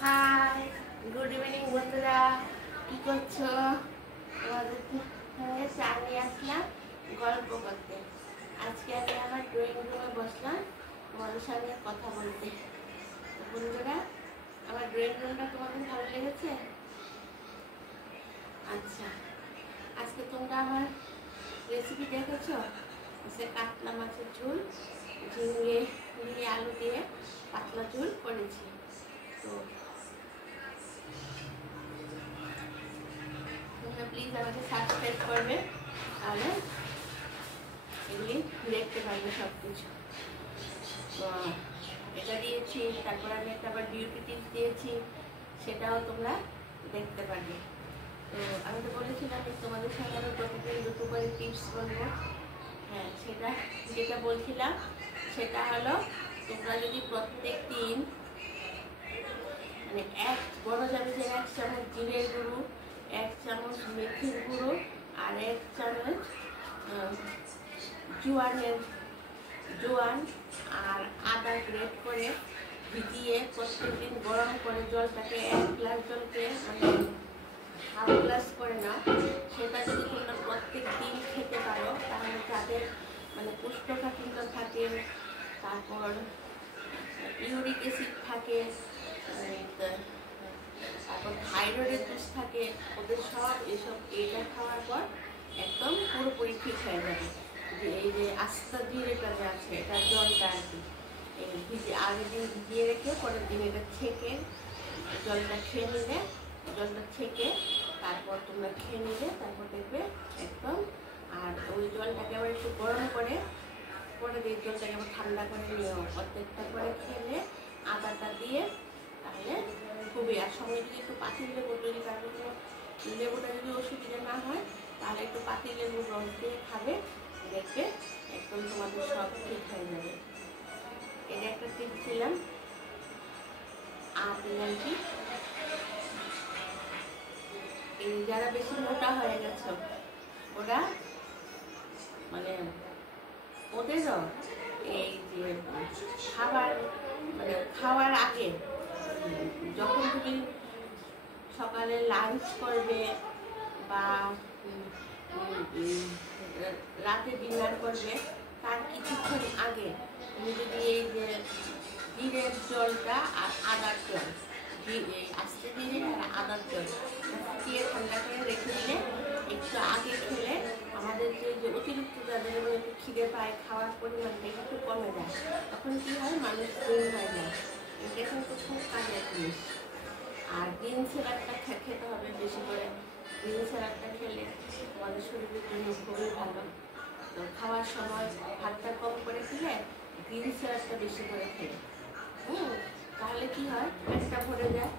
High, good evening বন্ধুরা, কি করছো? তোমাদের সঙ্গে চা নিয়ে আসলাম গল্প করতে। আজকে আমি আমার ড্রয়িং রুমে বসলাম তোমাদের সঙ্গে কথা বলতে। বন্ধুরা, আমার ড্রয়িং রুমটা তোমাদের ভালো লেগেছে? আচ্ছা, আজকে তোমরা আমার রেসিপি দেখেছো? সে কাতলা মাছের ঝোল, ঝিঙে দিয়ে আলু দিয়ে পাতলা ঝোল করেছি। তো তোমরা প্লিজ আমাকে সাবস্ক্রাইব করবে, তাহলে এগুলি দেখতে পারবে সব কিছু। তো এটা দিয়েছি, তারপর আমি একটা আবার বিউটি টিপস দিয়েছি, সেটাও তোমরা দেখতে পারবে। তো আমি তো বলেছিলাম তোমাদের সঙ্গে আমি প্রতিদিন দুটো করে টিপস বলবো। হ্যাঁ, সেটা যেটা বলছিলাম সেটা হলো, তোমরা যদি প্রত্যেক দিন মানে এক বড় চামচের 1 চামচ জিরের গুঁড়ো, 1 চামচ মেথির গুঁড়ো আর 1 চামচ জোয়ান আর আদা গ্রেট করে ভিজিয়ে প্রত্যেকদিন গরম করে জলটাকে 1 গ্লাস জলকে মানে হাফ গ্লাস করে নাও। সেটা যদি তোমরা প্রত্যেক দিন খেতে পারো, তাহলে তাদের মানে কোষ্ঠকাঠিন্য থাকে, তারপর ইউরিক অ্যাসিড থাকে, তারপর থাইরয়েডের দোষ থাকে, ওদের সব এসব এইটা খাওয়ার পর একদম পুরোপুরি ঠিক হয়ে যাবে। যে এই যে আস্তা জিরেটা যে আছে, এটা জলটা আর কি আগের দিন ভিজিয়ে রেখে পরের দিন এটা ছেঁকে জলটা খেয়ে নিলে, জলটা ছেঁকে তারপর তোমরা খেয়ে নিলে, তারপর দেখবে একদম। আর ওই জলটাকে আবার একটু গরম করে পরে দিয়ে জলটাকে আবার ঠান্ডা করে নিও, প্রত্যেকটা করে খেলে আদাটা দিয়ে, তাহলে খুবই। আর সঙ্গে যদি একটু পাতিল লেবু তৈরি, তারপর লেবুটা যদি অসুবিধা না হয় তাহলে একটু পাতিল লেবুর রস দিয়ে খাবে, দেখবে একদম তোমাদের সব ঠিক হয়ে যাবে। এটা একটা টিপস দিলাম। আর দিলাম কি, যারা বেশি মোটা হয়ে গেছে ওরা মানে ওদেরও এই যে খাওয়ার আগে যখন তুমি সকালে লাঞ্চ করবে বা রাতে ডিনার করবে, তার কিছুক্ষণ আগে তুমি যদি এই যে জিরের জলটা আর আদার জল, আস্তে জিরে আর আদার জল ফুটিয়ে ঠান্ডা করে রেখে দিলে, একটু আগে খেলে আমাদের যে অতিরিক্ত যাদের একটু খিদে পায়, খাওয়ার পরিমাণটা একটু কমে যায়, তখন কী হয়, মানুষ তৈরি হয়ে যায়। এটা কিন্তু খুব কাজের জিনিস। আর গ্রিন স্যালাডটা খেতে হবে বেশি করে। গ্রিন স্যালাডটা খেলে আমাদের শরীরের জন্য খুবই ভালো। তো খাওয়ার সময় ভাতটা কম করে খেলে গ্রিন স্যালাডটা বেশি করে খেলে, তাহলে কি হয়, পেটটা ভরে যায়।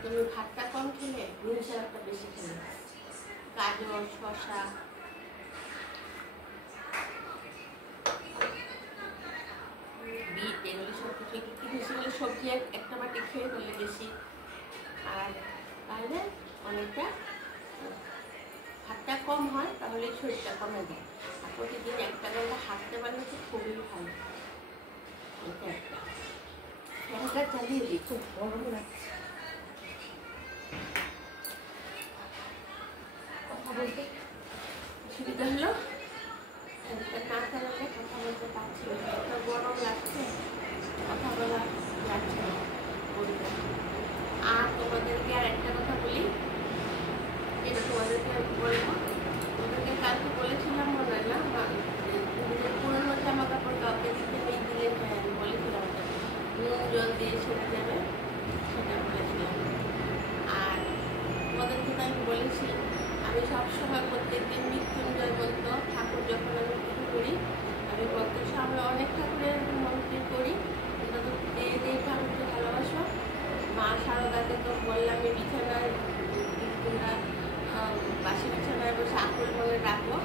তুমি ভাতটা কম খেলে গ্রিন স্যালাডটা বেশি খেলে, গাজর, শসা, বিট, এগুলি সব কিছু একটু বেশি করে সবজি একটা বাটি খেয়ে ফেলে বেশি, আর তাহলে অনেকটা ভাতটা কম হয়, তাহলে শরীরটা কমে যায়। আর প্রতিদিন 1 ঘন্টা হাঁটতে পারলে তো খুবই ভালো। এটা একটা ফ্যানটা চালিয়ে দিই, খুব গরম লাগছে। কথা বলতে সুবিধা হলো, ফ্যানটা না চালালে কথা বলতে পারছি না, এত গরম লাগছে, কথা বলা যাচ্ছে না বলতে। আর তোমাদেরকে আর একটা কথা বলি, যেটা তোমাদেরকে বলবো, তোমাদেরকে কালকে বলেছিলাম মনে হয় না, পুরোনো জামা কাপড় কাউকে দিতে নেই, দিলে বলেছিলাম নুন জল দিয়ে সেটা যাবে, সেটা বলেছিলাম। আর তোমাদেরকে তো আমি বলেছি, আমি সবসময় প্রত্যেকদিন মৃত্যুঞ্জয় মন্ত্র, ঠাকুর যখন আমি পুজো করি, আমি প্রত্যেক সময় অনেক ঠাকুরের মন্ত্র করি, কিন্তু দিয়ে ঠাকুরকে ভালোবাসো। মা শারদাকে তো বললামই, বিছানায় তোমরা বাসি বিছানায় বসে আকুল মনে ডাকো,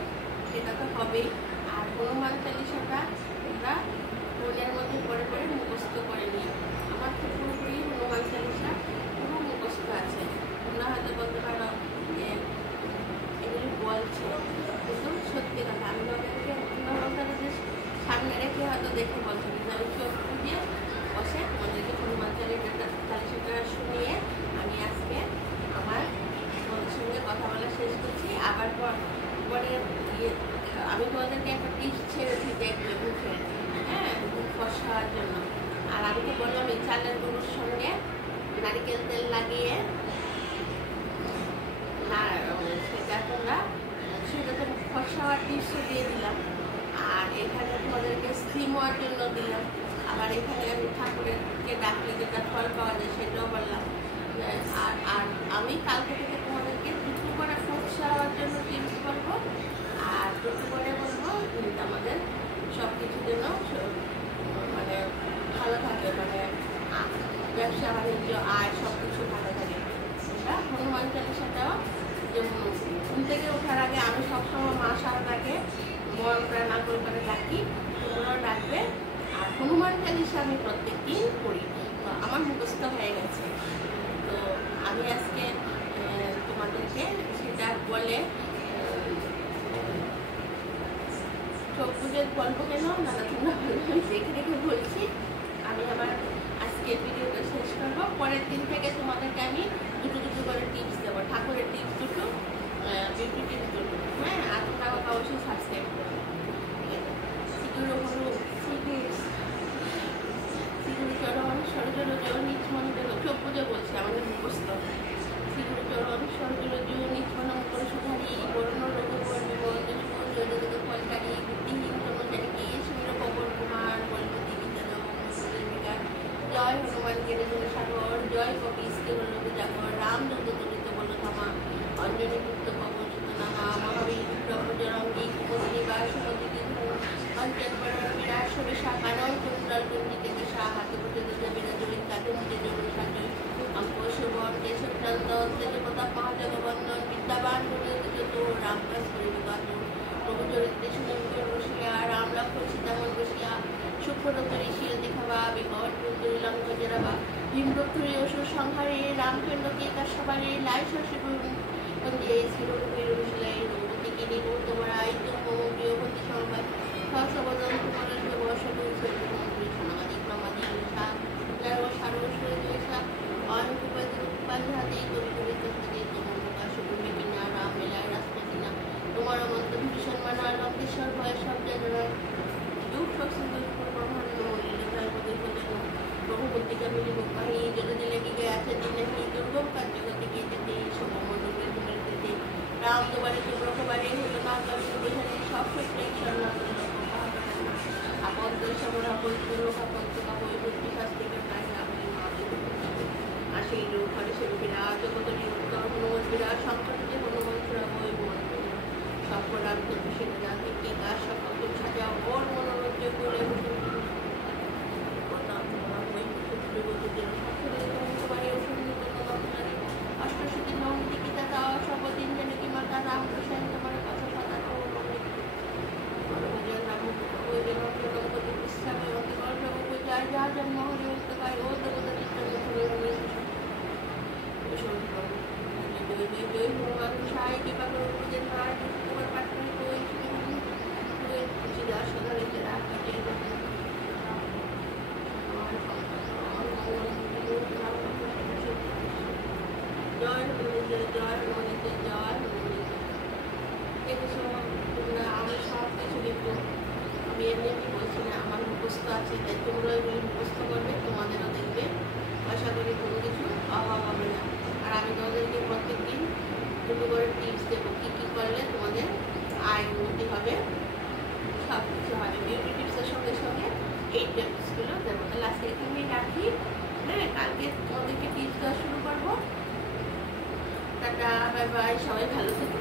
সেটা তো হবেই। আর হনুমান চালিশাটা তোমরা মনের মধ্যে পড়ে পড়ে মুখস্থ করে নিও। আমার তো পুরোপুরি হনুমান চালিশা পুরো মুখস্থ আছে। তোমরা হয়তো বলতে পারো যে এগুলি বলছে, কিন্তু সত্যি কথা, আমি ওদেরকে অন্যদের সামনে রেখে হয়তো দেখে বলছি, কিন্তু আমি চোখ দিয়ে বসে ওদেরকে হনুমান চালিশাটা শুনিয়ে নারকেল তেল লাগিয়ে সেটা তোমরা সেটা তো ফর্সা হওয়ার টিপসও দিয়ে দিলাম, আর এখানে তোমাদেরকে স্টিম হওয়ার জন্য দিলাম। আবার এখানে আমি ঠাকুরকে ডাকলে যেটা ফল পাওয়া যায় সেটাও বললাম। আর আর আমি কালকে থেকে তোমাদেরকে দুটো করে ফর্সা হওয়ার জন্য টিপস বলবো, আর দুটো করে বলবো আমাদের সব কিছুর জন্য মানে ভালো থাকে, মানে ব্যবসা বাণিজ্য আয় সব কিছু ভালো থাকে। এটা হনুমান চালিসাটাও যেমন ঘুম থেকে ওঠার আগে আমি সবসময় মা শারদাকে মন প্রাণা করে ডাকি, তোমরাও ডাকবে। আর হনুমান চালিসা আমি প্রত্যেক দিন পড়ি, তো আমার মুখস্থ হয়ে গেছে। তো আমি আজকে তোমাদেরকে সেটা বলে চোখ পুজোর গল্প কেন নানা তোমরা আমি দেখে দেখে বলছি। আমি আবার আজকে ভিডিওটা শেষ করবো, পরের দিন থেকে তোমাদেরকে আমি দুটো দুটো করে টিপস দেবো, ঠাকুরের টিপস দুটো, বিউটি টিপস দুটো। হ্যাঁ, আর তোমরা অবশ্যই সাবস্ক্রাইব করবো। সিঁদুর হলো সিঁদুর চরণ সরজল জল নিজ মন দেব, চোখ পুজো বলছি আমাদের মুখস্থ। সিঁদুর চরণ সরজল জল নিজ মন করে সুধারি বর্ণ রঘুবর বিমল দুষ্মন জয়দেব ফলকারী বুদ্ধিহীন তমচারী সুন্দর পবন কুমার বলপতি বিদ্যাধর বিকার জয় হনুমান কেন্দ্র সাগর জয় কপিসকে বলল জাগর রাম দুর্গত বলল থামা অঞ্জনী পুত্র পবন সুতনামা মহাবীর ব্রহ্মজরঙ্গী কুমন্ত্রী বা সুমন্ত্রী অঞ্চল বিরাট সরিষা কানন কুণ্ডল কুঞ্জিতে কেশা হাতে পুজো বিরা জড়িত কাটে মুজে জড়িত সাজয় অঙ্ক শোভন কেশব নন্দন তেজপ্রতাপ মহাজগবন্দন বিদ্যাবান যত রামদাস পরিবিকাত প্রভু চরিত্রে সুন্দর বসিয়া রাম লক্ষ্মণ সীতামন বসিয়া সুক্ষরতরী শিল দেখাবা বিকট পুত্রী লঙ্ক জেরাবা ভীমরক্ষরী অসুর সংহারে রামচন্দ্রকে কাশ্যপারে লাই শশী বন্দে শ্রীরঘুবীর অনুশীলাই রঘুপতিকে নিবো তোমার আই তো মম প্রিয় বন্দী সংবাদ সবদন তোমার বসবী মন্ত্রী সামাজিক প্রমাদিক রেখা যার সারস্বরী রেখা অনুপাধি হাতে কবি কবিতা থেকে তোমার প্রকাশ করবে কিনা রাম মেলায় রাজপতি না তোমার মন্ত্র ভীষণ মানা লঙ্কেশ্বর ভয় সব জায়গায় দুঃখ সক্সেস ব্রহ্মাণ্ড লীলায় পদে পদে বহুপত্রিকা মিলি মুখাহি যদি দিলে কি আছে দিনে কি দুর্গম কার্যগতি কে যেতে সমমণ্ডলের দিতে রাম তোমারে চুম্রকবারে হলো না কবি বোঝানি সব সত্যি শরণা করে আপন সমরা বলতে লোক আপন কাবই বুদ্ধি শাস্তিকে প্রায় আপনি আর সেই লোক করে সে বিরাট জগত নিরন্তর হনুমান বিরাট সংকটে হনুমান ছড়া বই বলতো সফরাম খুশি জাতি কে কাজ সকল সাজাও ওর মনোরঞ্জ করে অষ্টশতী নবমী গীতা দাও সর্বদিন যেন কি মাতা রাম কৃষ্ণ তোমার কথা সদা যা জন্ম হলে ও দেবতা হনুমান সাই কৃপা করে পূজের মার তোমার পাঠ করে সদা রেখে রাখা জয় হনুমান জয় হনুমান জয় হনুমান। দেখেছো তোমরা আমি সব কিছু দেখবো, আমি এমনি বলছি না, আমার মুখস্থ আছে, তাই তোমরা এগুলি মুখস্থ করবে, তোমাদেরও দেখবে, আশা করি কোনো কিছু অভাব হবে না। আর আমি তোমাদেরকে প্রত্যেক দিন দুটো করে টিপস দেবো, কী কী করলে তোমাদের আয় উন্নতি হবে, সব কিছু হবে। বিউটি টিপসের সঙ্গে সঙ্গে এই টিপসগুলো দেবো। তাহলে আজকে এখানেই রাখি, হ্যাঁ, কালকে তোমাদেরকে টিপস দেওয়া শুরু করবো। টাটা, বাই বাই, সবাই ভালো থেকো।